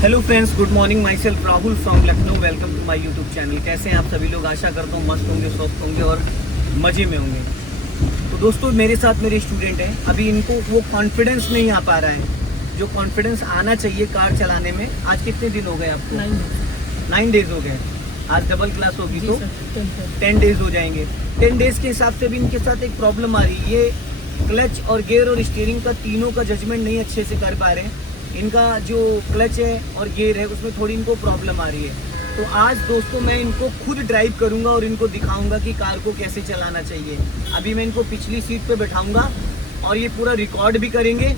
Hello friends, good morning. Myself Rahul from Lucknow. Welcome to my YouTube channel. कैसे हैं आप सभी लोग? आशा करता हूँ मस्त होंगे, स्वस्थ होंगे और मज़े में होंगे। तो दोस्तों, मेरे साथ मेरे स्टूडेंट हैं। अभी इनको वो कॉन्फिडेंस नहीं आ पा रहा है जो कॉन्फिडेंस आना चाहिए कार चलाने में। आज कितने दिन हो गए आपको? 9 डेज हो गए। आज डबल क्लास होगी तो 10 डेज हो जाएंगे। 10 डेज के हिसाब से भी इनके साथ एक प्रॉब्लम आ रही है। ये क्लच और गियर और स्टीयरिंग का तीनों का जजमेंट नहीं अच्छे से कर पा रहे हैं। इनका जो क्लच है और गियर है उसमें थोड़ी इनको प्रॉब्लम आ रही है। तो आज दोस्तों मैं इनको खुद ड्राइव करूंगा और इनको दिखाऊंगा कि कार को कैसे चलाना चाहिए। अभी मैं इनको पिछली सीट पे बैठाऊंगा और ये पूरा रिकॉर्ड भी करेंगे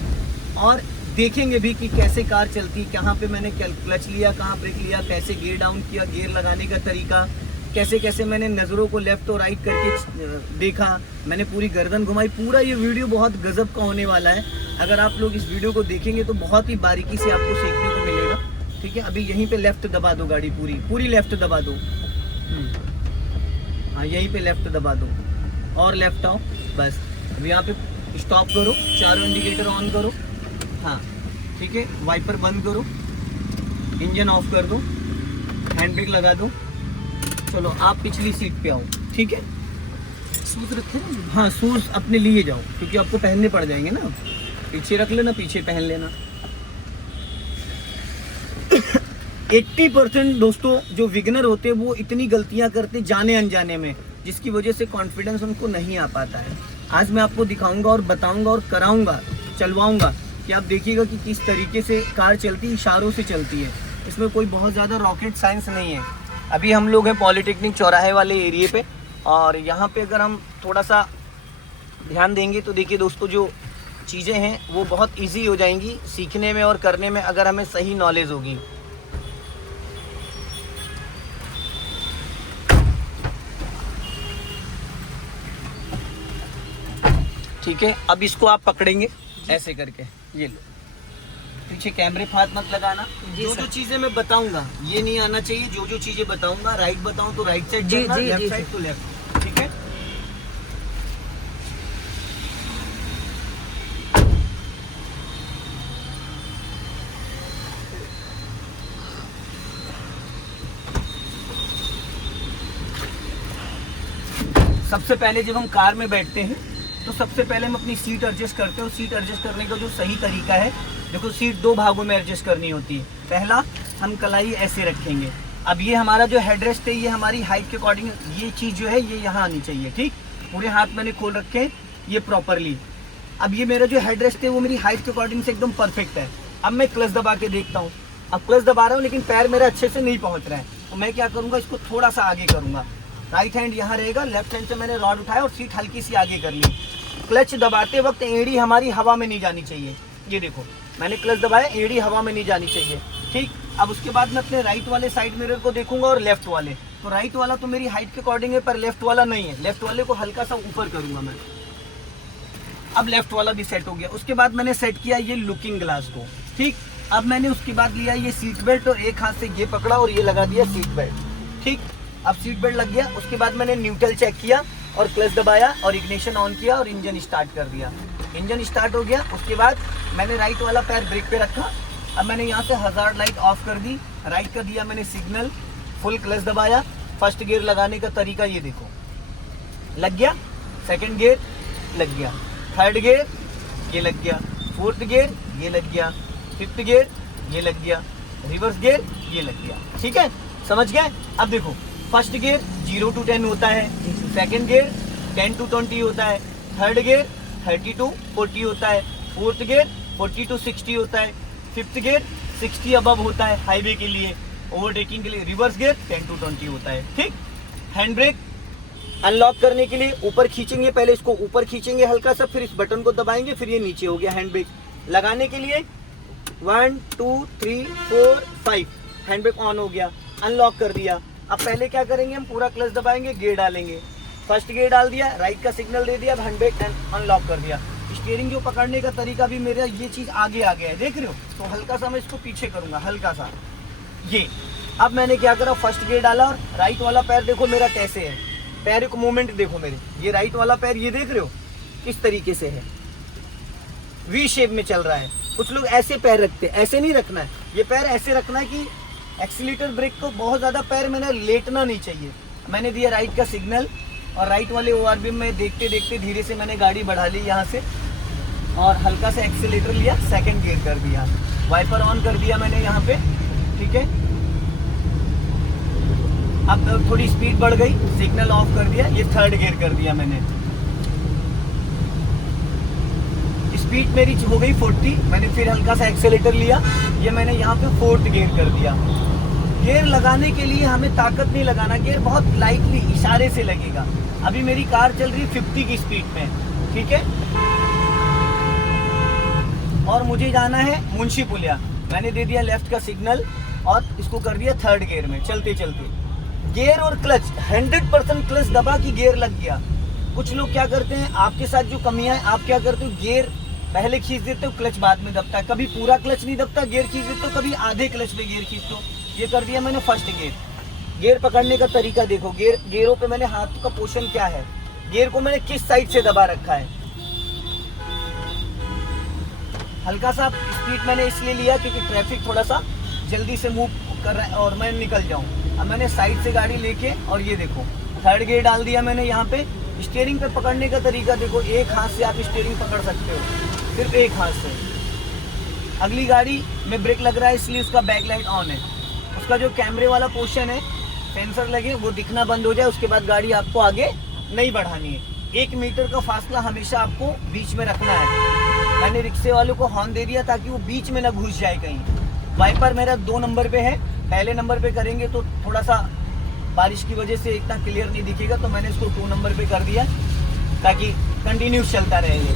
और देखेंगे भी कि कैसे कार चलती, कहाँ पे मैंने क्लच लिया, कहाँ ब्रेक लिया, कैसे गियर डाउन किया, गियर लगाने का तरीका, कैसे कैसे मैंने नज़रों को लेफ्ट और राइट करके देखा, मैंने पूरी गर्दन घुमाई। पूरा ये वीडियो बहुत गजब का होने वाला है। अगर आप लोग इस वीडियो को देखेंगे तो बहुत ही बारीकी से आपको सीखने को मिलेगा। ठीक है, अभी यहीं पे लेफ्ट दबा दो, गाड़ी पूरी लेफ्ट दबा दो। हाँ, यहीं पे लेफ्ट दबा दो और लेफ्ट आओ। बस अभी यहाँ पे स्टॉप करो, चारों इंडिकेटर ऑन करो। हाँ ठीक है, वाइपर बंद करो, इंजन ऑफ कर दो, हैंड ब्रेक लगा दो। चलो आप पिछली सीट पे आओ। ठीक है, शूज रखे ना? हाँ, शूज अपने लिए जाओ क्योंकि आपको पहनने पड़ जाएंगे ना। पीछे रख लेना, पीछे पहन लेना। 80% दोस्तों जो विगनर होते हैं वो इतनी गलतियां करते जाने अनजाने में, जिसकी वजह से कॉन्फिडेंस उनको नहीं आ पाता है। आज मैं आपको दिखाऊंगा और बताऊंगा और कराऊंगा, चलवाऊंगा कि आप देखिएगा कि किस तरीके से कार चलती है। इशारों से चलती है, इसमें कोई बहुत ज़्यादा रॉकेट साइंस नहीं है। अभी हम लोग हैं पॉलिटेक्निक चौराहे वाले एरिए पे और यहाँ पे अगर हम थोड़ा सा ध्यान देंगे तो देखिए दोस्तों, जो चीज़ें हैं वो बहुत इजी हो जाएंगी सीखने में और करने में, अगर हमें सही नॉलेज होगी। ठीक है, अब इसको आप पकड़ेंगे ऐसे करके, ये लो। पीछे कैमरे पे हाथ मत लगाना। जो चीजें मैं बताऊंगा ये नहीं आना चाहिए। जो चीजें बताऊंगा, राइट बताऊं तो राइट साइड चलना, लेफ्ट साइड तो लेफ्ट। ठीक है, सबसे पहले जब हम कार में बैठते हैं तो सबसे पहले हम अपनी सीट एडजस्ट करते हैं। सीट एडजस्ट करने का जो सही तरीका है, देखो सीट 2 भागों में एडजस्ट करनी होती है। पहला, हम कलाई ऐसे रखेंगे। अब ये हमारा जो हेडरेस्ट है ये हमारी हाइट के अकॉर्डिंग, ये चीज़ जो है ये यहाँ आनी चाहिए। ठीक, पूरे हाथ मैंने खोल रखे ये प्रॉपरली। अब ये मेरा जो हेडरेस्ट है वो मेरी हाइट के अकॉर्डिंग से एकदम परफेक्ट है। अब मैं क्लच दबा के देखता हूँ। अब क्लच दबा रहा हूँ लेकिन पैर मेरा अच्छे से नहीं पहुँच रहा है, तो मैं क्या करूँगा, इसको थोड़ा सा आगे करूँगा। राइट हैंड यहाँ रहेगा, लेफ्ट हैंड से मैंने रॉड उठाया और सीट हल्की सी आगे कर ली। क्लच दबाते वक्त एड़ी हमारी हवा में नहीं जानी चाहिए। ये देखो मैंने क्लच दबाया, एड़ी हवा में नहीं जानी चाहिए। ठीक, अब उसके बाद मैं अपने राइट वाले साइड मिरर को देखूंगा और लेफ्ट वाले। तो राइट वाला तो मेरी हाइट के अकॉर्डिंग है पर लेफ्ट वाला नहीं है। लेफ्ट वाले को हल्का सा ऊपर करूंगा मैं। अब लेफ्ट वाला भी सेट हो गया। उसके बाद मैंने सेट किया ये लुकिंग ग्लास को। ठीक, अब मैंने उसके बाद लिया ये सीट बेल्ट और एक हाथ से ये पकड़ा और ये लगा दिया सीट बेल्ट। ठीक, अब सीट बेल्ट लग गया। उसके बाद मैंने न्यूट्रल चेक किया और क्लच दबाया और इग्निशन ऑन किया और इंजन स्टार्ट कर दिया। इंजन स्टार्ट हो गया। उसके बाद मैंने राइट वाला पैर ब्रेक पे रखा। अब मैंने यहाँ से हज़ार्ड लाइट ऑफ कर दी, राइट का दिया मैंने सिग्नल, फुल क्लच दबाया। फर्स्ट गियर लगाने का तरीका ये देखो, लग गया। सेकंड गियर लग गया, थर्ड गियर ये लग गया, फोर्थ गियर ये लग गया, फिफ्थ गियर ये लग गया, रिवर्स गियर ये लग गया। ठीक है, समझ गए? अब देखो, फर्स्ट गियर 0 to 10 होता है, सेकंड गियर 10 to 20 होता है, थर्ड गियर 30 to 40 होता है, फोर्थ गियर 40 to 60 होता है, फिफ्थ गियर 60 अबव होता है हाईवे के लिए, ओवरटेकिंग के लिए। रिवर्स गियर 10 to 20 होता है। ठीक, हैंड ब्रेक अनलॉक करने के लिए ऊपर खींचेंगे, पहले इसको ऊपर खींचेंगे हल्का सा, फिर इस बटन को दबाएंगे, फिर ये नीचे हो गया। हैंड ब्रेक लगाने के लिए 1 2 3 4 5 हैंड ब्रेक ऑन हो गया, अनलॉक कर दिया। अब पहले क्या करेंगे, हम पूरा क्लच दबाएंगे, गियर डालेंगे। फर्स्ट गियर डाल दिया, राइट का सिग्नल दे दिया, हैंड ब्रेक अनलॉक कर दिया। स्टीयरिंग जो पकड़ने का तरीका भी मेरा ये चीज़ आगे आ गया है, देख रहे हो? तो हल्का सा मैं इसको पीछे करूंगा, हल्का सा ये। अब मैंने क्या करा, फर्स्ट गियर डाला और राइट वाला पैर देखो मेरा कैसे है, पैर को मूवमेंट देखो मेरे, ये राइट वाला पैर ये देख रहे हो किस तरीके से है, वी शेप में चल रहा है। कुछ लोग ऐसे पैर रखते हैं, ऐसे नहीं रखना है, ये पैर ऐसे रखना है कि एक्सीलेटर ब्रेक को बहुत ज़्यादा पैर मैंने लेटना नहीं चाहिए। मैंने दिया राइट का सिग्नल और राइट वाले ओवरबीम में देखते देखते धीरे से मैंने गाड़ी बढ़ा ली यहाँ से और हल्का सा एक्सीलेटर लिया, सेकंड गियर कर दिया, वाइपर ऑन कर दिया मैंने यहाँ पे, ठीक है। अब थोड़ी स्पीड बढ़ गई, सिग्नल ऑफ कर दिया, ये थर्ड गियर कर दिया मैंने। स्पीड मेरी हो गई 40, मैंने फिर हल्का सा एक्सेलेटर लिया, ये मैंने यहाँ पे फोर्थ गियर कर दिया। गियर लगाने के लिए हमें ताकत नहीं लगाना, गियर बहुत लाइटली इशारे से लगेगा। अभी मेरी कार चल रही 50 की स्पीड में, ठीक है, और मुझे जाना है मुंशी पुलिया। मैंने दे दिया लेफ्ट का सिग्नल और इसको कर दिया थर्ड गियर में। चलते चलते गियर और क्लच 100% क्लच दबा कि गियर लग गया। कुछ लोग क्या करते हैं, आपके साथ जो कमियां हैं, आप क्या करते हो, गियर पहले खींच देते हो, क्लच बाद में दबता है, कभी पूरा क्लच नहीं दबता, गियर खींच देते हो, कभी आधे क्लच पे गियर खींचते हो। ये कर दिया मैंने फर्स्ट गियर। गियर पकड़ने का तरीका देखो, गियरों पे मैंने हाथ का पोजीशन क्या है, गियर को मैंने किस साइड से दबा रखा है। हल्का सा स्पीड मैंने इसलिए लिया क्योंकि ट्रैफिक थोड़ा सा जल्दी से मूव कर रहा है और मैं निकल जाऊं। अब मैंने साइड से गाड़ी लेके और ये देखो थर्ड गियर डाल दिया मैंने यहाँ पे। स्टीयरिंग पे पकड़ने का तरीका देखो, एक हाथ से आप स्टीयरिंग पकड़ सकते हो, सिर्फ एक हाथ से। अगली गाड़ी में ब्रेक लग रहा है इसलिए उसका बैक लाइट ऑन है, उसका जो कैमरे वाला पोर्शन है, सेंसर लगे, वो दिखना बंद हो जाए, उसके बाद गाड़ी आपको आगे नहीं बढ़ानी है। 1 मीटर का फासला हमेशा आपको बीच में रखना है। मैंने रिक्शे वालों को हॉर्न दे दिया ताकि वो बीच में ना घुस जाए कहीं। वाइपर मेरा 2 नंबर पे है, पहले नंबर पे करेंगे तो थोड़ा सा बारिश की वजह से इतना क्लियर नहीं दिखेगा, तो मैंने इसको 2 नंबर पे कर दिया ताकि कंटिन्यूस चलता रहे। ये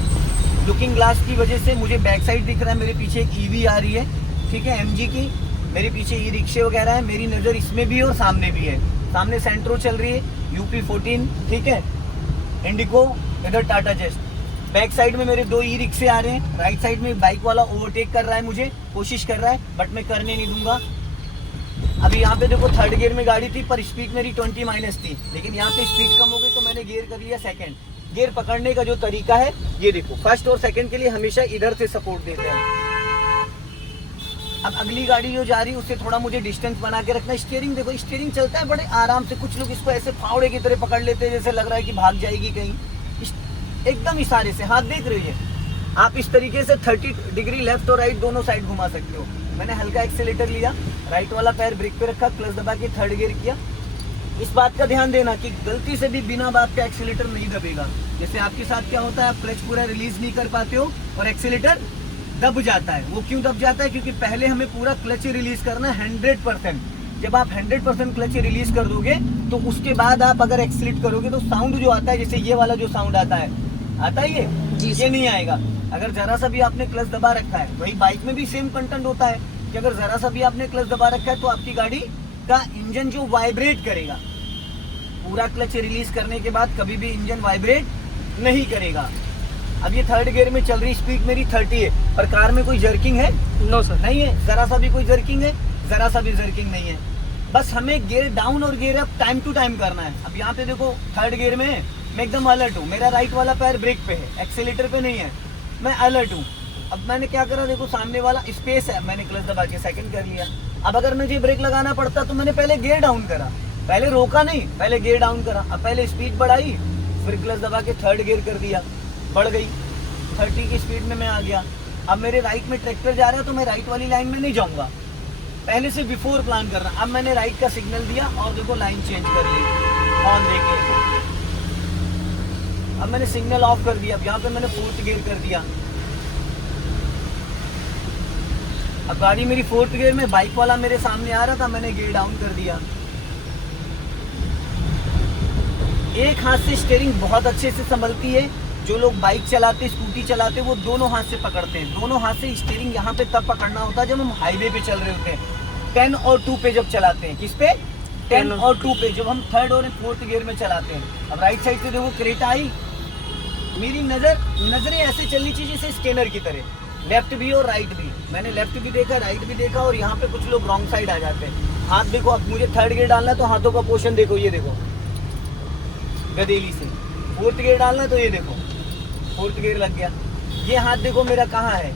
लुकिंग ग्लास की वजह से मुझे बैक साइड दिख रहा है, मेरे पीछे एक ईवी आ रही है, ठीक है, एमजी की, मेरे पीछे ई रिक्शे वगैरह है, मेरी नज़र इसमें भी और सामने भी है। सामने सेंट्रो चल रही है, यूपी 14, ठीक है, इंडिको, इधर टाटा जेस्ट। बैक साइड में मेरे 2 ई रिक्शे आ रहे हैं, राइट साइड में बाइक वाला ओवरटेक कर रहा है मुझे, कोशिश कर रहा है, बट मैं करने नहीं दूंगा। अभी यहाँ पे देखो थर्ड गियर में गाड़ी थी पर स्पीड मेरी 20 माइनस थी, लेकिन यहाँ पे स्पीड कम हो गई तो मैंने गियर कर लिया सेकंड। गियर पकड़ने का जो तरीका है ये देखो, फर्स्ट और सेकंड के लिए हमेशा इधर से सपोर्ट देते हैं। अब अगली गाड़ी जो जा रही है उससे थोड़ा मुझे डिस्टेंस बना के रखना। स्टीयरिंग देखो, स्टीयरिंग चलता है बड़े आराम से, कुछ लोग इसको ऐसे फावड़े की तरह पकड़ लेते हैं जैसे लग रहा है कि भाग जाएगी कहीं, एकदम इशारे से। हाथ देख रही है आप, इस तरीके से 30 डिग्री लेफ्ट और राइट दोनों साइड घुमा सकते हो। मैंने हल्का एक्सीलेटर लिया, राइट वाला पैर ब्रेक पे रखा, क्लच दबा के थर्ड गियर किया। इस बात का ध्यान देना कि गलती से भी बिना बात के एक्सीलेटर नहीं दबेगा। जैसे आपके साथ क्या होता है, आप क्लच पूरा रिलीज नहीं कर पाते हो और एक्सीलेटर दब जाता है। वो क्यों दब जाता है, क्योंकि पहले हमें पूरा क्लच रिलीज करना है 100%। जब आप 100% क्लच रिलीज कर दोगे तो उसके बाद आप अगर एक्सीलेट करोगे तो साउंड जो आता है, जैसे ये वाला जो साउंड आता है ये नहीं आएगा। अगर जरा सा भी आपने क्लच दबा रखा है, वही बाइक में भी सेम कंटेंट होता है कि अगर जरा सा भी आपने क्लच दबा रखा है तो आपकी गाड़ी का इंजन जो वाइब्रेट करेगा, पूरा क्लच रिलीज करने के बाद कभी भी इंजन वाइब्रेट नहीं करेगा। अब ये थर्ड गियर में चल रही, स्पीड मेरी 30 है, पर कार में कोई जर्किंग है? नो सर, नहीं है, जरा सा भी कोई जर्किंग है? जरा सा भी जर्किंग नहीं है। बस हमें गियर डाउन और gear up time to time करना है। अब यहाँ पे देखो थर्ड गियर में मैं एकदम अलर्ट हूँ, मेरा राइट वाला पैर ब्रेक पे है, एक्सीलेटर पे नहीं है, मैं अलर्ट हूँ। अब मैंने क्या करा, देखो सामने वाला स्पेस है, मैंने क्लच दबा के सेकंड कर लिया। अब अगर मुझे ब्रेक लगाना पड़ता तो मैंने पहले गियर डाउन करा, पहले रोका नहीं, पहले गियर डाउन करा। अब पहले स्पीड बढ़ाई, फिर क्लच दबा के थर्ड गियर कर दिया, बढ़ गई 30 की स्पीड में मैं आ गया। अब मेरे राइट में ट्रैक्टर जा रहा है तो मैं राइट वाली लाइन में नहीं जाऊँगा, पहले से बिफोर प्लान करना। अब मैंने राइट का सिग्नल दिया और देखो लाइन चेंज कर ली, ऑन देके। अब मैंने सिग्नल ऑफ कर दिया, अब यहाँ पे मैंने फोर्थ गियर कर दिया। अब गाड़ी मेरी फोर्थ गियर में, बाइक वाला मेरे सामने आ रहा था, मैंने गियर डाउन कर दिया। एक हाथ से स्टीयरिंग बहुत अच्छे से संभलती है। जो लोग बाइक चलाते, स्कूटी चलाते, वो दोनों हाथ से पकड़ते हैं। दोनों हाथ से स्टीयरिंग यहाँ पे तब पकड़ना होता है जब हम हाईवे पे चल रहे होते हैं, 10 और 2 पे जब चलाते हैं। किस पे? 10 और 2 पे, जब हम थर्ड और फोर्थ गियर में चलाते हैं। अब राइट साइड से देखो क्रेटा आई, मेरी नजरें ऐसे चलनी चाहिए जैसे स्कैनर की तरह, लेफ्ट भी और राइट भी। मैंने लेफ्ट भी देखा, राइट भी देखा, और यहाँ पे कुछ लोग रॉन्ग साइड आ जाते हैं। हाथ देखो, अब मुझे थर्ड गियर डालना है तो हाथों का पोर्शन देखो, ये देखो गदेली से। फोर्थ गियर डालना है तो ये देखो फोर्थ गियर लग गया। ये हाथ देखो मेरा कहाँ है,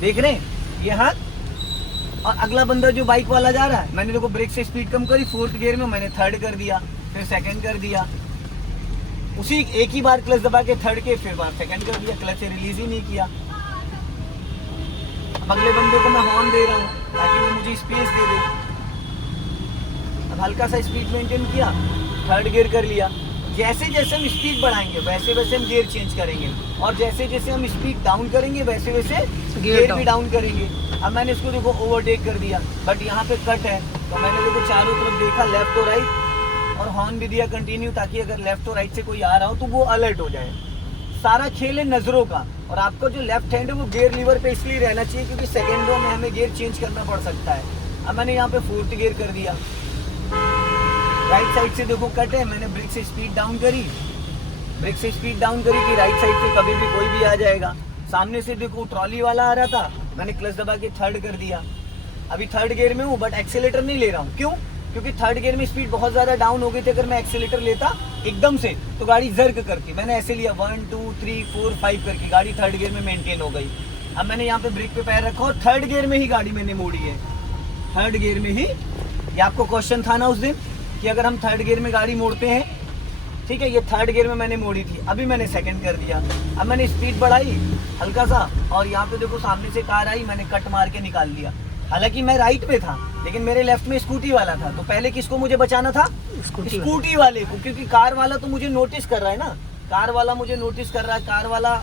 देख रहे हैं ये हाथ, और अगला बंदा जो बाइक वाला जा रहा है, मैंने देखो ब्रेक से स्पीड कम करी, 4th गियर में मैंने 3rd कर दिया, फिर 2nd कर दिया, उसी एक ही बार क्लच दबा के 3rd के फिर बार 2nd कर दिया, क्लच से रिलीज ही नहीं किया। अब अगले बंदे को मैं हॉर्न दे रहा हूँ ताकि वो मुझे स्पेस दे दे। अब हल्का सा स्पीड मेंटेन किया, 3rd गियर कर लिया। जैसे जैसे हम स्पीड बढ़ाएंगे वैसे वैसे हम गियर चेंज करेंगे, और जैसे जैसे हम स्पीड डाउन करेंगे वैसे वैसे गियर भी डाउन करेंगे। अब मैंने इसको देखो ओवरटेक कर दिया, बट यहाँ पे कट है, तो मैंने देखो चारों तरफ देखा, लेफ्ट और राइट, और हॉर्न भी दिया कंटिन्यू, ताकि अगर लेफ्ट और राइट से कोई आ रहा हो तो वो अलर्ट हो जाए। सारा खेल है नज़रों का, और आपका जो लेफ्ट हैंड है वो गियर लीवर पे इसलिए रहना चाहिए क्योंकि सेकेंडों में हमें गियर चेंज करना पड़ सकता है। अब मैंने यहाँ पे 4th गियर कर दिया, राइट साइड से देखो कट है, मैंने ब्रेक से स्पीड डाउन करी, ब्रेक से स्पीड डाउन करी कि राइट साइड से कभी भी कोई भी आ जाएगा। सामने से देखो ट्रॉली वाला आ रहा था, मैंने क्लच दबा के 3rd कर दिया। अभी 3rd गियर में हूँ, बट एक्सीलेटर नहीं ले रहा हूँ। क्यों? क्योंकि 3rd गियर में स्पीड बहुत ज़्यादा डाउन हो गई थी। अगर मैं एक्सीलेटर लेता एकदम से तो गाड़ी जर्क करती। मैंने ऐसे लिया 1 2 3 4 5 करके, गाड़ी 3rd गियर में मेंटेन हो गई। अब मैंने यहाँ पे ब्रेक पे पैर रखा और 3rd गियर में ही गाड़ी मैंने मोड़ी है, 3rd गियर में ही। ये आपको क्वेश्चन था ना उस दिन कि अगर हम 3rd गियर में गाड़ी मोड़ते हैं, ठीक है, ये 3rd गियर में मैंने मोड़ी थी, अभी मैंने 2nd कर दिया। अब मैंने स्पीड बढ़ाई हल्का सा, और यहाँ पे देखो सामने से कार आई, मैंने कट मार के निकाल लिया। हालांकि मैं राइट पे था, लेकिन मेरे लेफ्ट में स्कूटी वाला था, तो पहले किसको मुझे बचाना था? स्कूटी वाले को, क्योंकि कार वाला तो मुझे नोटिस कर रहा है ना, कार वाला मुझे नोटिस कर रहा है, कार वाला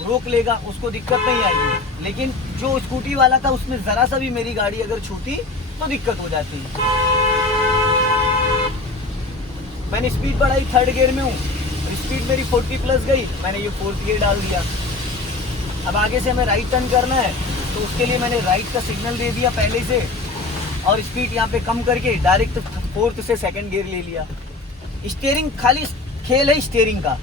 रोक लेगा, उसको दिक्कत नहीं आएगी। लेकिन जो स्कूटी वाला था उसमें जरा सा भी मेरी गाड़ी अगर छूटी तो दिक्कत हो जाती है। मैंने स्पीड बढ़ाई, 3rd गियर में हूँ, स्पीड मेरी 40 प्लस गई, मैंने ये 4th गियर डाल दिया। अब आगे से हमें राइट टर्न करना है, तो उसके लिए मैंने राइट का सिग्नल दे दिया पहले से, और स्पीड यहाँ पे कम करके डायरेक्ट 4th से 2nd गियर ले लिया। स्टीयरिंग खाली खेल है स्टीयरिंग का,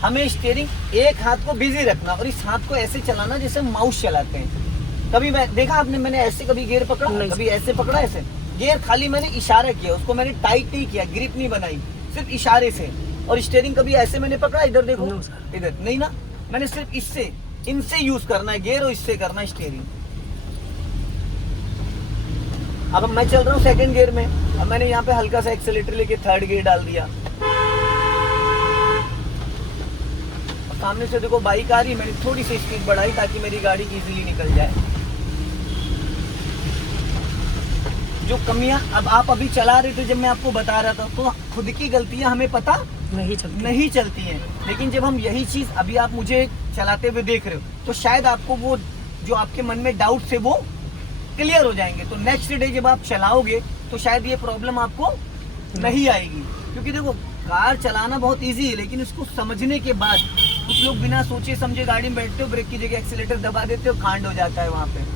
हमें स्टीयरिंग एक हाथ को बिजी रखना और इस हाथ को ऐसे चलाना जैसे माउस चलाते हैं। कभी मैं देखा आपने, मैंने ऐसे कभी गियर पकड़ा, कभी ऐसे पकड़ा, ऐसे गियर खाली मैंने इशारा किया, उसको मैंने टाइट नहीं किया, ग्रिप नहीं बनाई, सिर्फ इशारे से। और स्टीयरिंग कभी ऐसे मैंने पकड़ा, इधर देखो, इधर नहीं ना, मैंने सिर्फ इससे, इनसे यूज करना है गियर और इससे करना है स्टीयरिंग। अब मैं चल रहा हूँ 2nd गियर में, अब मैंने यहाँ पे हल्का सा एक्सीलेटर लेके 3rd गियर डाल दिया। सामने से देखो बाइक आ रही, मैंने थोड़ी सी स्पीड बढ़ाई ताकि मेरी गाड़ी इजीली निकल जाए। जो कमियां अब आप अभी चला रहे थे, जब मैं आपको बता रहा था, तो खुद की गलतियां हमें पता नहीं चलती हैं। लेकिन जब हम यही चीज अभी आप मुझे चलाते हुए देख रहे हो, तो शायद आपको वो जो आपके मन में डाउट थे वो क्लियर हो जाएंगे। तो नेक्स्ट डे जब आप चलाओगे तो शायद ये प्रॉब्लम आपको नहीं आएगी। क्योंकि देखो कार चलाना बहुत इजी है, लेकिन इसको समझने के बाद कुछ लोग बिना सोचे समझे गाड़ी में बैठते हो, ब्रेक की जगह एक्सीलेटर दबा देते हो, कांड हो जाता है वहाँ पे।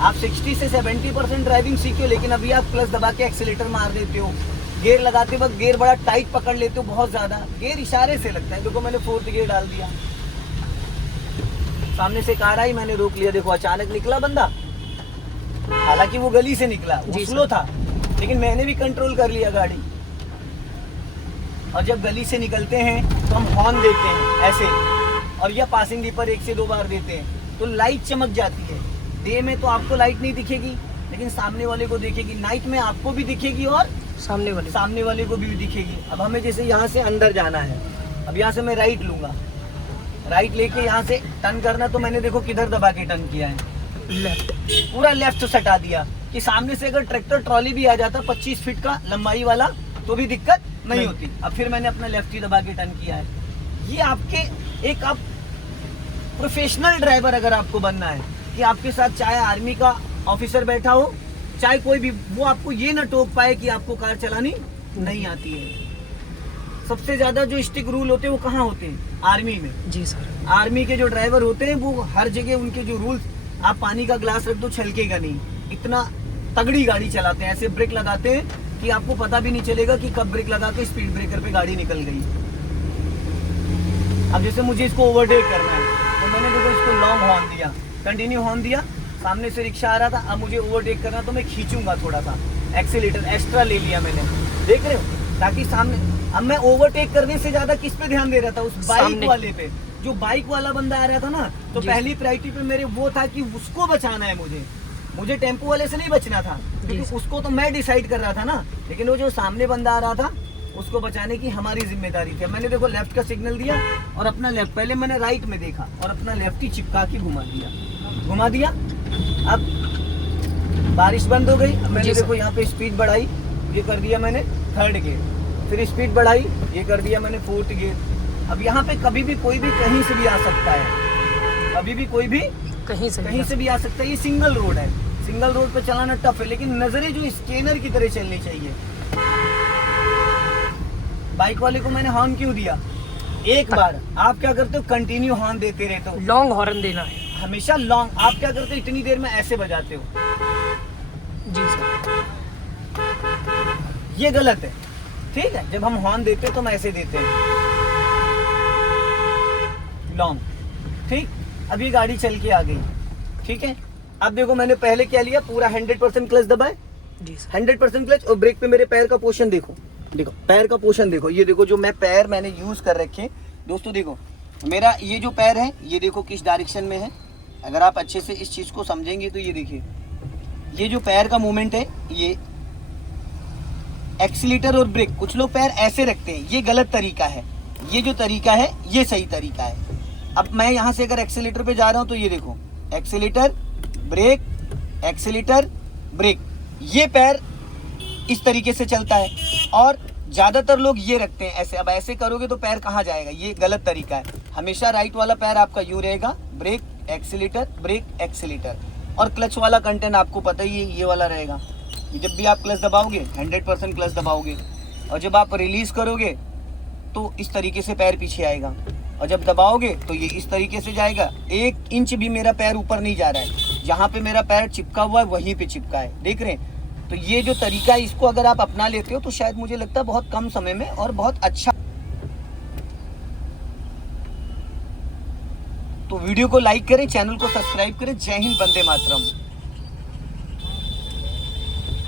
आप 60 से 70% ड्राइविंग सीखे हो, लेकिन अभी आप क्लच दबा के एक्सीलेटर मार देते हो, गियर लगाते वक्त गियर बड़ा टाइट पकड़ लेते हो, बहुत ज्यादा गियर इशारे से लगता है। देखो मैंने 4th गियर डाल दिया, सामने से कार आई, मैंने रोक लिया, देखो अचानक निकला बंदा, हालांकि वो गली से निकला, वो स्लो था, लेकिन मैंने भी कंट्रोल कर लिया गाड़ी। और जब गली से निकलते हैं तो हम हॉर्न देते हैं ऐसे, और या पासिंग दीपर 1 से 2 बार देते हैं, तो लाइट चमक जाती है। डे में तो आपको लाइट नहीं दिखेगी, लेकिन सामने वाले को दिखेगी। नाइट में आपको भी दिखेगी और सामने वाले को भी दिखेगी। अब हमें जैसे यहाँ से अंदर जाना है, अब यहाँ से मैं राइट लूंगा, राइट लेके यहाँ से टर्न करना, तो मैंने देखो किधर दबा के टर्न किया है, लेफ्ट, पूरा लेफ्ट सटा दिया कि सामने से अगर ट्रैक्टर ट्रॉली भी आ जाता 25 फीट का लंबाई वाला तो भी दिक्कत नहीं होती। अब फिर मैंने अपना लेफ्ट ही दबा के टर्न किया है। ये आपके एक आप प्रोफेशनल ड्राइवर अगर आपको बनना है कि आपके साथ चाहे आर्मी का ऑफिसर बैठा हो, चाहे कोई भी, वो आपको ये ना टोक पाए कि आपको कार चलानी नहीं आती है। सबसे ज्यादा जो स्ट्रिक्ट रूल होते हैं वो कहाँ होते हैं? आर्मी में। जी सर। आर्मी के जो ड्राइवर होते हैं वो हर जगह उनके जो रूल्स, आप पानी का ग्लास रख दो छलकेगा नहीं, इतना तगड़ी गाड़ी चलाते हैं, ऐसे ब्रेक लगाते हैं कि आपको पता भी नहीं चलेगा कि कब ब्रेक लगा के स्पीड ब्रेकर पे गाड़ी निकल गई। अब जैसे मुझे इसको ओवरटेक करना है तो मैंने देखो इसको लॉन्ग हॉर्न दिया, कंटिन्यू हॉर्न दिया, सामने से रिक्शा आ रहा था, अब मुझे ओवरटेक करना तो मैं खींचूंगा थोड़ा सा, एक्सीलेटर एक्स्ट्रा ले लिया मैंने, देख रहे हो, ताकि सामने, अब मैं ओवरटेक करने से ज्यादा किस पे ध्यान दे रहा था? उस बाइक वाले पे, जो बाइक वाला बंदा आ रहा था ना, तो पहली प्रायोरिटी पे मेरे वो था कि उसको बचाना है। मुझे टेम्पो वाले से नहीं बचना था, क्योंकि उसको तो मैं डिसाइड कर रहा था ना, लेकिन वो जो सामने बंदा आ रहा था उसको बचाने की हमारी जिम्मेदारी थी। मैंने देखो लेफ्ट का सिग्नल दिया और अपना लेफ्ट, पहले मैंने राइट में देखा और अपना लेफ्ट ही चिपका के घुमा दिया। अब बारिश बंद हो गई। अब मैंने देखो यहाँ पे स्पीड बढ़ाई, ये कर दिया मैंने 3rd गियर, फिर स्पीड बढ़ाई, ये कर दिया मैंने 4th गियर। अब यहाँ पे कभी भी कोई भी कहीं से भी आ सकता है, कभी भी कोई भी कहीं से भी आ सकता है। ये सिंगल रोड है, सिंगल रोड पे चलाना टफ है, लेकिन नजरें जो स्कैनर की तरह चलनी चाहिए। बाइक वाले को मैंने हॉर्न क्यों दिया? एक बार आप क्या करते हो, कंटिन्यू हॉर्न देते रहते हो, लॉन्ग हॉर्न देना है हमेशा लॉन्ग। आप क्या करते हो, इतनी देर में ऐसे बजाते हो। जी सर, ये गलत है, ठीक है। जब हम हॉर्न देते हैं तो हम ऐसे देते हैं लॉन्ग, ठीक। अब ये गाड़ी चल के आ गई, ठीक है। अब देखो मैंने पहले क्या लिया, पूरा 100% क्लच दबाए, जी सर, 100% क्लच, और ब्रेक पे मेरे पैर का पोर्शन देखो, पैर का पोर्शन देखो। ये देखो जो पैर मैंने यूज कर रखे दोस्तों, देखो मेरा ये जो पैर है, ये देखो किस डायरेक्शन में है। अगर आप अच्छे से इस चीज को समझेंगे तो ये देखिए, ये जो पैर का मूवमेंट है, ये एक्सीलेटर और ब्रेक, कुछ लोग पैर ऐसे रखते हैं, ये गलत तरीका है। ये जो तरीका है ये सही तरीका है। अब मैं यहाँ से अगर एक्सीलेटर पे जा रहा हूँ तो ये देखो, एक्सीलेटर ब्रेक, एक्सीलेटर ब्रेक, ये पैर इस तरीके से चलता है, और ज्यादातर लोग ये रखते हैं ऐसे। अब ऐसे करोगे तो पैर कहाँ जाएगा, ये गलत तरीका है। हमेशा राइट वाला पैर आपका यूं रहेगा, ब्रेक एक्सीलेटर ब्रेक एक्सीलेटर, और क्लच वाला कंटेंट आपको पता ही है, ये वाला रहेगा। जब भी आप क्लच दबाओगे 100% क्लच दबाओगे, और जब आप रिलीज करोगे तो इस तरीके से पैर पीछे आएगा, और जब दबाओगे तो ये इस तरीके से जाएगा। 1 इंच भी मेरा पैर ऊपर नहीं जा रहा है, जहाँ पे मेरा पैर चिपका हुआ है वहीं पे चिपका है, देख रहे हैं। तो ये जो तरीका है, इसको अगर आप अपना लेते हो तो शायद मुझे लगता है बहुत कम समय में और बहुत अच्छा। तो वीडियो को लाइक करें, चैनल को सब्सक्राइब करें। जय हिंद, वंदे मातरम।